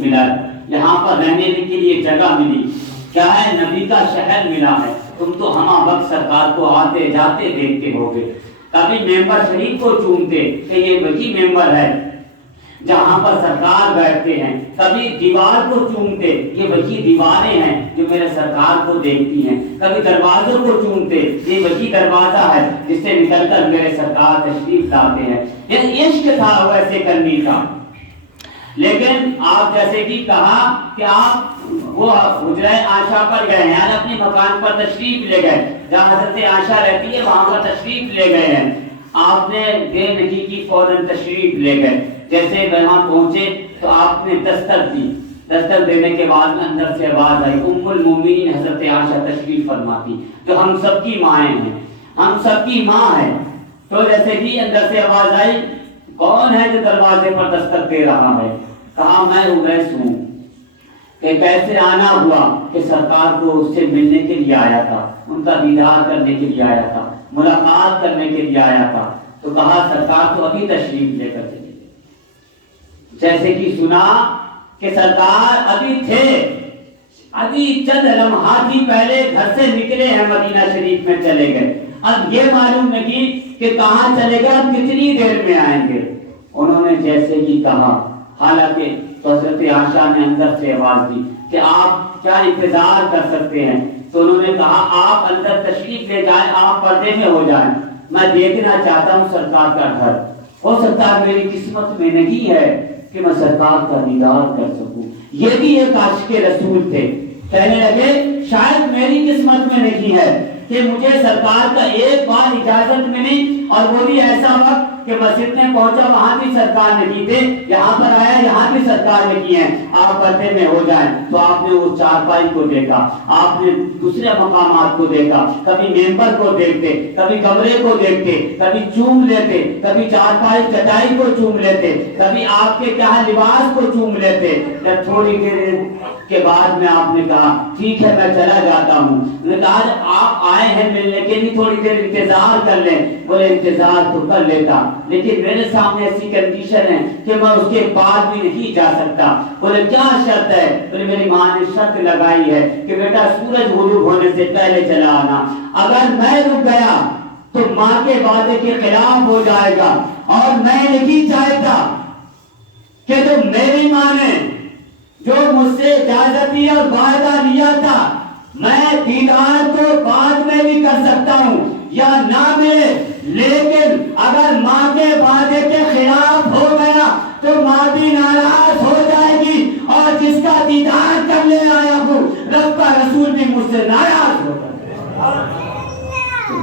شریف ملا ہے، یہاں پر رہنے کے لیے جگہ ملی، کیا ہے نبی کا شہر ملا ہے۔ تم تو ہمہ وقت سرکار کو آتے جاتے دیکھتے ہوگے، کبھی ممبر شریف کو چومتے کہ یہ وہی ممبر ہے جہاں پر سرکار بیٹھتے ہیں، کبھی دیوار کو چومتے یہ وہی دیواریں ہیں جو میرے سرکار کو دیکھتی ہیں، کبھی دروازوں کو چومتے یہ وہی دروازہ ہے جس سے نکل کر میرے سرکار تشریف لاتے ہیں۔ یہ عشق تھا ویسے کرنے کا۔ لیکن آپ جیسے کہ کہا کہ آپ وہ حجرہ عائشہ پر گئے ہیں، یعنی اپنے مکان پر تشریف لے گئے، جہاں حضرت عائشہ رہتی ہے وہاں پر تشریف لے گئے ہیں، آپ نے دیر نہیں کی فوراً تشریف لے گئے۔ جیسے وہاں پہنچے تو آپ نے دستک دی، دستک دینے کے بعد میں اندر سے آواز آئی، ام المومنین حضرت عائشہ تشریف فرماتی جو ہم سب کی مائیں ہیں، ہم سب کی ماں ہے۔ تو جیسے کہ اندر سے آواز آئی، کون ہے جو دروازے پر دستک دے رہا ہے؟ کہا میں اویس ہوں۔ کہ کیسے آنا ہوا؟ کہ سرکار کو اس سے ملنے کے لیے آیا تھا، ان کا دیدار کرنے کے لیے آیا تھا، ملاقات کرنے کے لیے آیا تھا۔ تو کہا سرکار تو ابھی تشریف لے کر چلے گئے۔ جیسے کہ سنا کہ سرکار ابھی تھے، ابھی چند لمحات ہی پہلے گھر سے نکلے ہیں، مدینہ شریف میں چلے گئے، اب یہ معلوم نہیں کہ کہاں چلے گئے، اب کتنی دیر میں آئیں گے۔ انہوں نے جیسے ہی کہا، حالانکہ تو حضرت عائشہ نے اندر سے آواز دی کہ آپ کیا انتظار کر سکتے ہیں؟ تو انہوں نے کہا آپ اندر تشریف لے جائیں، آپ پردے میں ہو جائیں، میں دیکھنا چاہتا ہوں سرکار کا گھر، ہو سکتا ہے میری قسمت میں نہیں ہے کہ میں سرکار کا دیدار کر سکوں۔ یہ بھی ایک عاشق رسول تھے، کہنے لگے شاید میری قسمت میں نہیں ہے کہ مجھے سرکار کا ایک بار اجازت ملی، اور وہ بھی ایسا وقت کہ مسجد میں پہنچا وہاں بھی سرکار نہیں تھے، یہاں پر آیا یہاں بھی سرکار نہیں ہے، آپ پردے میں ہو جائیں۔ تو آپ نے وہ چارپائی کو دیکھا، آپ نے دوسرے مقامات کو دیکھا، کبھی ممبر کو دیکھتے، کبھی کمرے کو دیکھتے، کبھی چوم لیتے، کبھی چارپائی چٹائی کو چوم لیتے، کبھی آپ کے کیا لباس کو چوم لیتے۔ جب تھوڑی دیر کے بعد میں آپ نے کہا ٹھیک ہے میں چلا جاتا ہوں، نے کہا آپ آئے ہیں ملنے کے لیے تھوڑی دیر انتظار کر لیں۔ بولے انتظار تو کر لیتا، لیکن میرے سامنے ایسی کنڈیشن ہے کہ میں اس کے بعد بھی نہیں جا سکتا۔ بولے کیا شرط ہے؟ بولے میری ماں نے شرط لگائی ہے کہ بیٹا سورج غروب ہونے سے پہلے چلا آنا، اگر میں رک گیا تو ماں کے وعدے کے خلاف ہو جائے گا، اور میں نہیں چاہتا کہ جو میری ماں نے جو مجھ سے اجازت دی اور وعدہ لیا تھا، میں دیدار تو بعد میں بھی کر سکتا ہوں یا نہ ملے، لیکن اگر ماں کے وعدے کے خلاف ہو گیا تو ماں بھی ناراض ہو جائے گی، اور جس کا دیدار کرنے آیا ہوں رب کا رسول بھی مجھ سے ناراض ہو جائے گا۔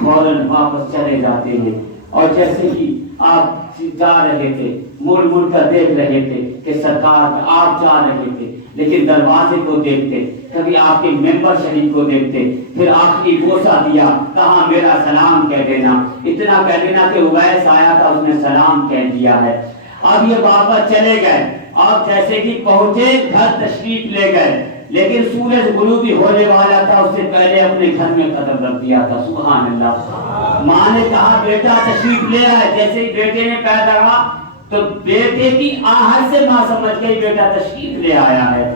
فوراً واپس چلے جاتے ہیں، اور جیسے ہی آپ جا رہے تھے مڑ مڑ کر دیکھ رہے تھے کہ سرکار آپ جا رہے تھے، لیکن دروازے کو دیکھتے، کبھی آپ کے ممبر شریف کو دیکھتے، پھر آخری بوسہ دیا، کہا میرا سلام کہہ دینا، اتنا کہہ دینا کہ اویس آیا تھا اس نے سلام کہہ دیا ہے۔ اب یہ واپس چلے گئے، آپ جیسے کہ پہنچے گھر تشریف لے گئے، لیکن سورج غروب بھی ہونے والا تھا، اس سے پہلے اپنے گھر میں قدم رکھ دیا تھا۔ سبحان اللہ۔ ماں نے کہا بیٹا تشریف لے آئے، جیسے ہی بیٹے نے پیدا ہوا تو بیٹے کی آہٹ سے ماں سمجھ گئی بیٹا تشریف لے آیا ہے۔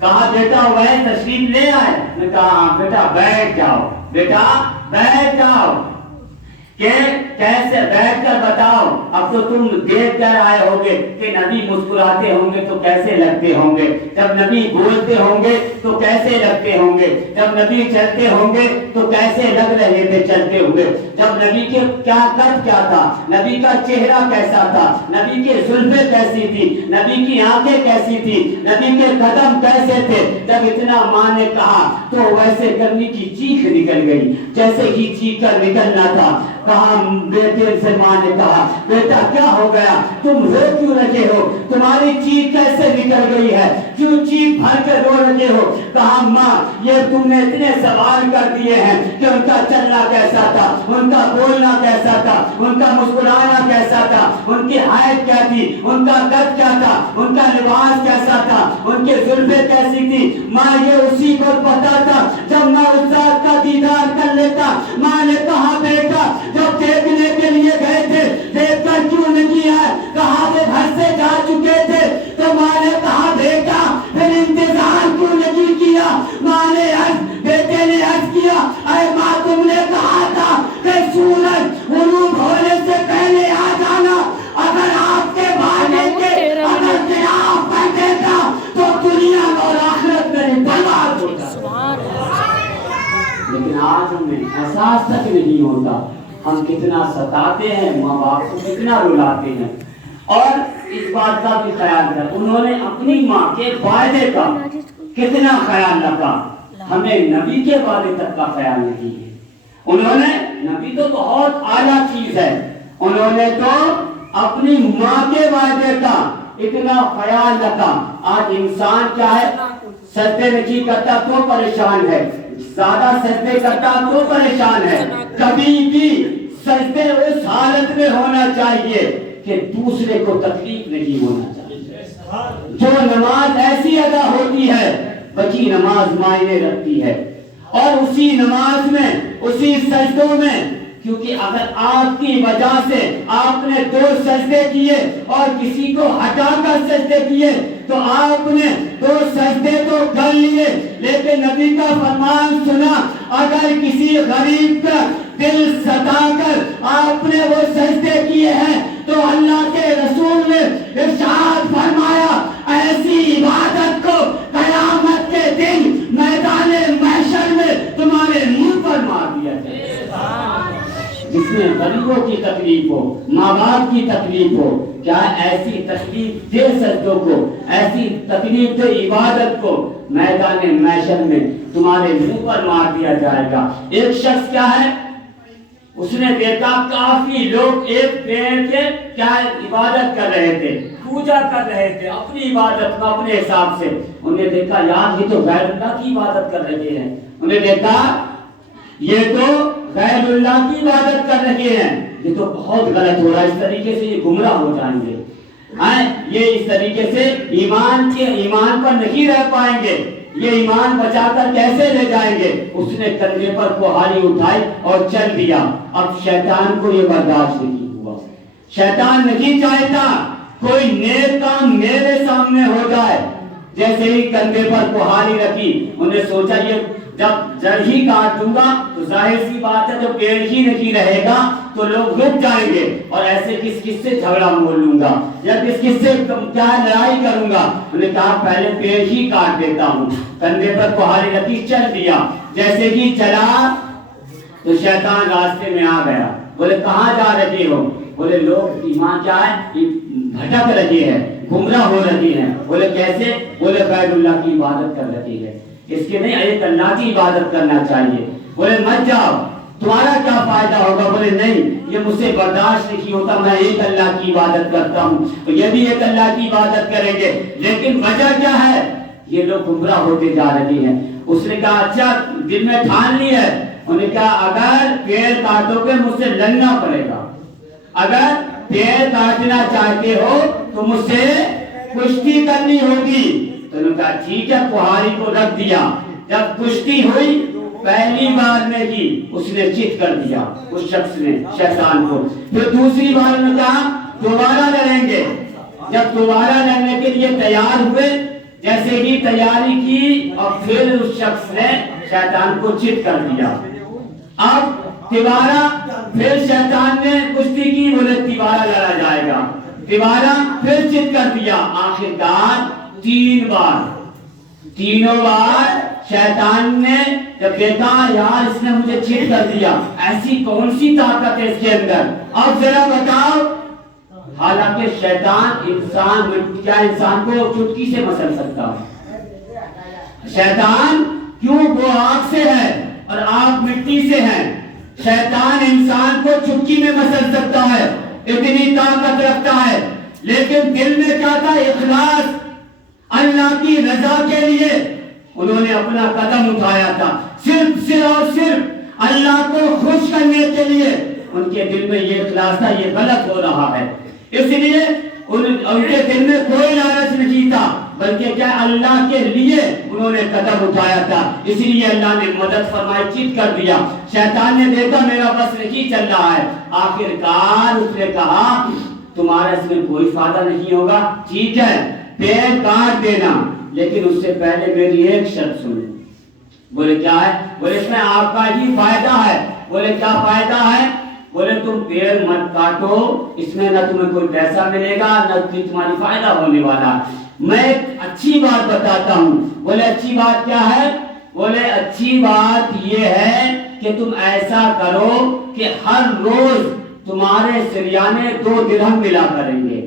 کہا بیٹا اویس تشریف لے آئے؟ نے کہا بیٹا بیٹھ جاؤ، بیٹا بیٹھ جاؤ۔ کہ کیسے بیٹھ کر بتاؤ، اب تو تم دیکھ کر آئے ہوگے کہ نبی مسکراتے ہوں گے تو کیسے لگتے ہوں گے، جب نبی بولتے ہوں گے تو کیسے لگتے ہوں گے، جب نبی چلتے ہوں گے تو کیسے لگ رہے تھے چلتے ہوئے، جب نبی کے کیا قد کیا تھا، نبی کا چہرہ کیسا تھا، نبی کے زلفیں کیسی تھی، نبی کی آنکھیں کیسی تھی، نبی کے قدم کیسے تھے۔ جب اتنا ماں نے کہا تو ویسے کرنی کی چیخ نکل گئی، جیسے ہی چیخ کر نکلنا تھا، کہا بیٹے سے ماں نے کہا بیٹا کیا ہو گیا، تم رو کیوں رہے ہو، تمہاری چیخ کیسے نکل گئی ہے، کیوں چیخ بھر کے رو رہے ہو؟ کہا ماں یہ تم نے اتنے سوال کر دیے ہیں کہ ان کا چلنا کیسا تھا، ان کا بولنا کیسا تھا، ان کا مسکرانا کیسا تھا، ان کی ہائٹ کیا تھی، ان کا قد کیا تھا، ان کا لباس کیسا تھا، ان کے زلفیں کیسی تھی۔ ماں یہ اسی کو پتا تھا، جب میں اس ذات کا دیدار کر لیتا۔ ماں نے کہا بیٹا جب دیکھنے کے لیے گئے تھے دیکھ کر کیوں نہیں آئے؟ کہا وہ گھر سے جا چکے تھے۔ تو ماں نے کہا بیٹا ہوتا ہے، لیکن آج ہمیں احساس تک نہیں ہوتا ہم کتنا ستاتے ہیں، ماں باپ کو کتنا رلاتے ہیں۔ اور اس بات کا بھی خیال کر، انہوں نے اپنی ماں کے وعدے کا کتنا خیال رکھا، ہمیں نبی کے وعدے تک کا خیال نہیں ہے۔ انہوں نے، نبی تو بہت اعلیٰ چیز ہے، انہوں نے تو اپنی ماں کے وعدے کا اتنا خیال رکھا۔ آج انسان کیا ہے، سجدے نہیں کرتا تو پریشان ہے، زیادہ سجدے کرتا تو پریشان ہے۔ کبھی بھی سجدے اس حالت میں ہونا چاہیے کہ دوسرے کو تکلیف نہیں ہونا چاہیے۔ جو نماز ایسی ادا ہوتی ہے، بچی نماز معنی رکھتی ہے، اور اسی نماز میں، اسی سجدوں میں، کیونکہ اگر آپ کی وجہ سے آپ نے 2 سجدے کیے اور کسی کو ہٹا کر سجدے کیے تو آپ نے 2 سجدے تو کر لیے، لیکن نبی کا فرمان سنا، اگر کسی غریب کا دل ستا کر آپ نے وہ سجدے کیے ہیں تو اللہ کے رسول نے ارشاد فرمایا، ایسی عبادت کو قیامت کے دن میدان محشر میں تمہارے منہ پر مار دیا جائے۔ جس میں غریبوں کی تکلیف ہو، ماں باپ کی تکلیف ہو، کیا ایسی تکلیف دے سجدوں کو، ایسی تکلیف دے عبادت کو میدان محشر میں تمہارے منہ پر مار دیا جائے گا۔ ایک شخص کیا ہے، اس نے دیکھا کافی لوگ ایک پیڑ کے کیا عبادت کر رہے تھے، پوجا کر رہے تھے اپنی عبادت کو اپنے حساب سے۔ انہوں نے دیکھا یار یہ تو غیر اللہ کی عبادت کر رہے ہیں، انہوں نے دیکھا یہ تو غیر اللہ کی عبادت کر رہے ہیں، یہ تو بہت غلط ہو رہا ہے، اس طریقے سے یہ گمراہ ہو جائیں گے، یہ اس طریقے سے ایمان پر نہیں رہ پائیں گے، یہ ایمان بچا کر کیسے لے جائیں گے۔ اس نے کندھے پر کہانی اٹھائی اور چل دیا۔ اب شیطان کو یہ برداشت نہیں ہوا، شیطان نہیں چاہتا کوئی نیک کام میرے سامنے ہو جائے۔ جیسے ہی کندھے پر کہانی رکھی، انہوں نے سوچا یہ جب جڑ ہی کاٹ دوں گا تو ظاہر سی بات ہے جب پیڑ ہی نہیں رہے گا تو لوگ رک جائیں گے، اور ایسے کس سے جھگڑا مول لوں گا یا کس سے کیا لڑائی کروں گا۔ انہوں نے کہا پہلے پیڑ ہی کاٹ دیتا ہوں۔ کندھے پر کہانی رکھی، چل دیا۔ جیسے ہی چلا تو شیطان راستے میں آ گیا۔ بولے کہاں جا رہے ہو؟ بولے لوگ ایمان کیا ہے، بھٹک رہی ہے، گمراہ ہو رہی ہیں۔ بولے کیسے؟ بولے غیر اللہ کی عبادت کر رہی ہے، اس کے نہیں ایک اللہ کی عبادت کرنا چاہیے۔ بولے مت جاؤ، تمہارا کیا فائدہ ہوگا؟ بولے نہیں، یہ مجھ سے برداشت نہیں ہوتا، میں ایک اللہ کی عبادت کرتا ہوں، تو یہ بھی ایک اللہ کی عبادت کریں گے، لیکن وجہ کیا ہے؟ یہ لوگ گمراہ ہوتے جا رہے ہیں۔ اس نے کہا اچھا دل میں ٹھان لی ہے، انہوں نے کہا اگر پیڑ کاٹو گے مجھ سے لڑنا پڑے گا، اگر پیڑ کاٹنا چاہتے ہو تو مجھ سے کشتی کرنی ہوگی۔ تو انہوں نے کہا ٹھیک ہے، کہانی کو رکھ دیا۔ جب کشتی ہوئی پہلی بار میں ہی اس نے چت کر دیا اس شخص نے، شیطان کو۔ پھر دوسری بار میں کہا دوبارہ لڑیں گے۔ جب دوبارہ لڑنے کے لیے تیار ہوئے، جیسے ہی تیاری کی اور پھر اس شخص نے شیطان کو چت کر دیا۔ اب تیبارہ پھر شیطان نے کشتی کی، بولے تیبارہ لڑا جائے گا، تیبارہ پھر چت کر دیا۔ آخر کار 3 بار، تینوں بار شیطان نے جب دیکھا یار اس نے مجھے چیٹ کر دیا، ایسی کون سی طاقت ہے اس کے اندر، اب ذرا بتاؤ۔ حالانکہ شیطان انسان کو چٹکی سے مسل سکتا ہے۔ شیطان کیوں، وہ آگ سے ہے اور آپ مٹی سے ہیں، شیطان انسان کو چٹکی میں مسل سکتا ہے، اتنی طاقت رکھتا ہے، لیکن دل میں کیا تھا؟ اخلاص، اللہ کی رضا کے لیے انہوں نے اپنا قدم اٹھایا تھا، صرف اور صرف اللہ کو خوش کرنے کے لیے۔ ان کے دل میں یہ اخلاص تھا یہ غلط ہو رہا ہے، اس لیے ان کے دل میں کوئی لالچ نہیں تھا، بلکہ کیا اللہ کے لیے انہوں نے قدم اٹھایا تھا، اس لیے اللہ نے مدد فرمائی، چیت کر دیا۔ شیطان نے دیکھا میرا بس نہیں چل رہا ہے، آخر کار اس نے کہا تمہارا اس میں کوئی فائدہ نہیں ہوگا، ٹھیک ہے پیڑ کاٹ دینا، لیکن اس سے پہلے میری ایک شرط سنو۔ بولے کیا ہے؟ بولے اس میں آپ کا ہی فائدہ ہے۔ بولے کیا فائدہ ہے؟ بولے تم پیڑ مت کاٹو، اس میں نہ تمہیں کوئی پیسہ ملے گا نہ تمہاری فائدہ ہونے والا۔ میں ایک اچھی بات بتاتا ہوں۔ بولے اچھی بات کیا ہے؟ بولے اچھی بات یہ ہے کہ تم ایسا کرو کہ ہر روز تمہارے سریانے 2 درہم ملا کریں گے،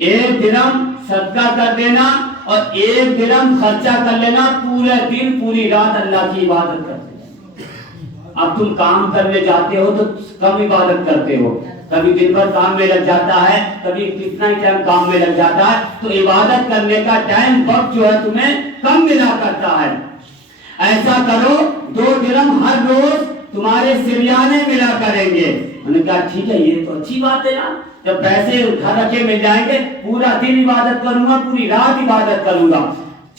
1 درہم صدقہ کر دینا اور 1 درہم خرچہ کر لینا، پورے دن پوری رات اللہ کی عبادت کرتے ہیں۔ اب تم کام کرنے جاتے ہو تو کم عبادت کرتے ہو، کبھی دن بھر کام میں لگ جاتا ہے، کبھی کتنا ٹائم کام میں لگ جاتا ہے، تو عبادت کرنے کا ٹائم وقت جو ہے تمہیں کم ملا کرتا ہے۔ ایسا کرو 2 درہم ہر روز تمہارے سریانے ملا کریں گے۔ انہوں نے کہا ٹھیک ہے، یہ تو اچھی بات ہے نا، جب پیسے گھر رکھے مل جائیں گے پورا دن عبادت کروں گا، پوری رات عبادت کروں گا۔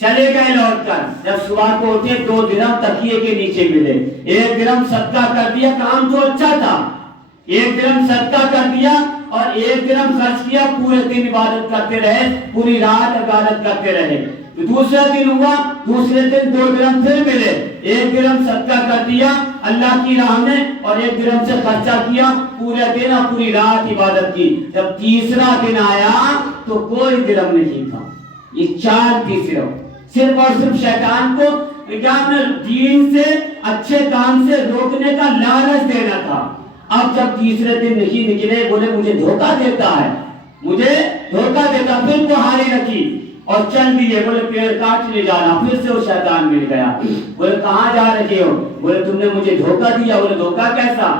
چلے گئے لوٹ کر، جب صبح کو اٹھے 2 درہم تکیے کے نیچے ملے، 1 درہم صدقہ کر دیا، کام تو اچھا تھا، 1 درہم صدقہ کر دیا اور 1 درہم خرچ کیا، پورے دن عبادت کرتے رہے، پوری رات عبادت کرتے رہے۔ دوسرا دن ہوا، دوسرے دن 2 درہم پھر ملے، 1 درہم صدقہ کر دیا اللہ کی راہ میں اور 1 درہم سے خرچہ کیا، پورے دن اور پوری رات عبادت کی۔ جب تیسرا دن آیا تو کوئی درہم نہیں تھا۔ یہ 4 صرف اور صرف شیطان کو دین سے، اچھے کام سے روکنے کا لالچ دینا تھا۔ اب جب تیسرے دن نہیں نکلے، بولے مجھے دھوکہ دیتا ہے، مجھے دھوکہ دیتا، پھر کہانی رکھی اور چل دیے، بولے پیڑ کاٹ لے جانا، پھر سے وہ شیطان مل گیا، بولے کہاں جا رہے ہو؟ بولے تم نے مجھے دھوکہ دیا۔ بولے دھوکہ کیسا؟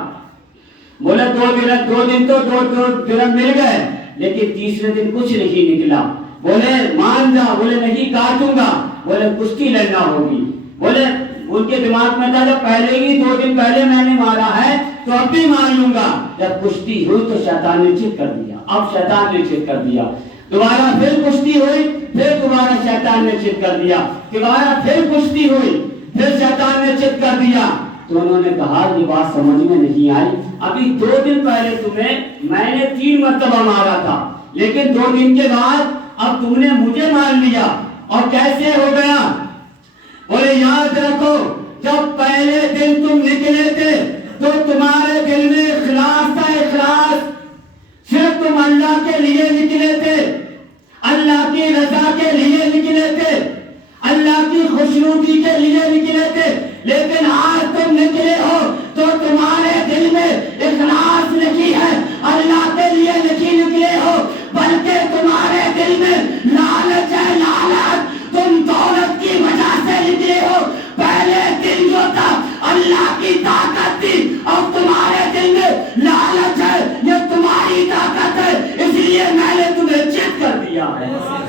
بولے 2 دن تو 2 درہم مل گئے، لیکن تیسرے دن کچھ نہیں نکلا۔ بولے مان جا، بولے نہیں کاٹوں گا، بولے کشتی لڑنا ہوگی۔ بولے ان کے دماغ میں تھا جب پہلے ہی 2 دن پہلے میں نے مارا ہے تو اب بھی مار لوں گا۔ جب کشتی ہوئی تو شیطان نے چت کر دیا، اب شیطان نے چت کر دیا، دوبارہ پھر کشتی ہوئی، پھر دوبارہ شیطان نے چت کر دیا، دوبارہ پھر کشتی ہوئی، پھر شیطان نے چت کر دیا۔ تو انہوں نے کہا یہ بات سمجھ میں نہیں آئی، ابھی 2 دن پہلے تمہیں میں نے 3 مرتبہ مارا تھا، لیکن 2 دن کے بعد اب تم نے مجھے مار لیا، اور کیسے ہو گیا؟ بولے یاد رکھو جب پہلے دن تم نکلے تھے تو تمہارے دل میں اخلاص تھا، اخلاص، صرف تم اللہ کے لیے نکلے تھے، اللہ کی رضا کے لیے نکلے تھے، اللہ کی خوشنودی کے لیے نکلے تھے، لیکن آج تم نکلے ہو تو تمہارے دل میں اخلاص نہیں ہے، اللہ کے لیے نہیں نکلے ہو، بلکہ تمہارے دل میں لالچ ہے، لالچ، تم دولت کی وجہ سے نکلے ہو۔ پہلے دن جو تھا اللہ کی طاقت تھی، اب تمہارے دل میں لالچ ہے، یہ تمہاری طاقت ہے، اس لیے میں نے تمہیں چت کر دیا ہے۔